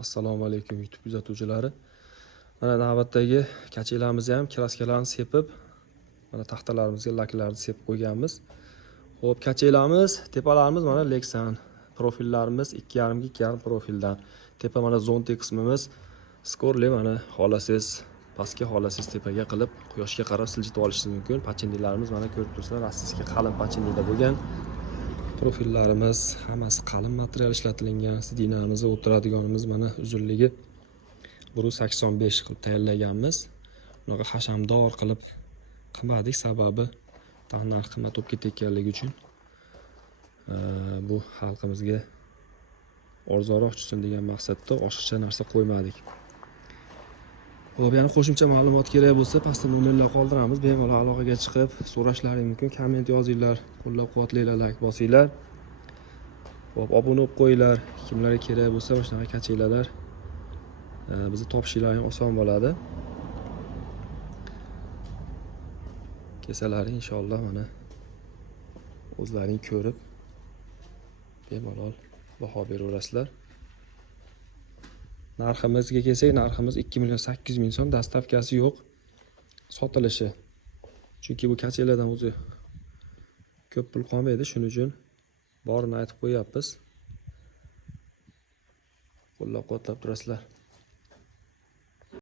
Assalomu alaykum YouTube kuzatuvchilari. Mana navbatdagi kachelarimizni ham kraskalarni sepib, mana taxtalarimizga laklarni sepib qo'yganmiz. Xo'p, kachelarimiz, tepalarimiz mana Lexan, profillarimiz 2,5 2,5 profildan. Tepa mana zonti qismimiz skorli mana xolasiz, pastga xolasiz tepaga qilib, quyoshga qarab siljitib olishingiz mumkin. Pachindilarimiz mana ko'rib turibsizlar, asliga qalin pachindida bo'lgan. Profillarimiz hammasi qalin material ishlatilgan. Sidinamizni o'tiradiganimiz mana uzunligi 1,85 qilib tayyorlaganmiz. Bunaqa hashamdor qilib qilmadik, sababi narxi qimmat bo'lib ketayotganligi uchun. Bu xalqimizga arzonroq tushsin degan maqsadda oshiqcha narsa qo'ymadik. Xo'p, yana qo'shimcha ma'lumot kerak bo'lsa, pastda nomerlar qoldiramiz. Bemalol aloqaga chiqib so'rashlaring mumkin. Komment yozinglar, qo'llab-quvvatlanglar, like bosinglar. Xo'p, obuna bo'lib qo'yinglar. Kimlarga kerak bo'lsa, mana shunaqa kachelar bizni topishinglar oson bo'ladi. Kesalaring inshaalloh mana o'zlaring ko'rib bemalol baho beraverasizlar. Narximizga kelsak, narximiz 2,8 million so'm, dastavkasi yo'q. Sotilishi. Chunki bu kachelardan o'zi ko'p pul qolmaydi, shuning uchun borini aytib qo'yapmiz. Qo'llab-quvvatlab turasizlar.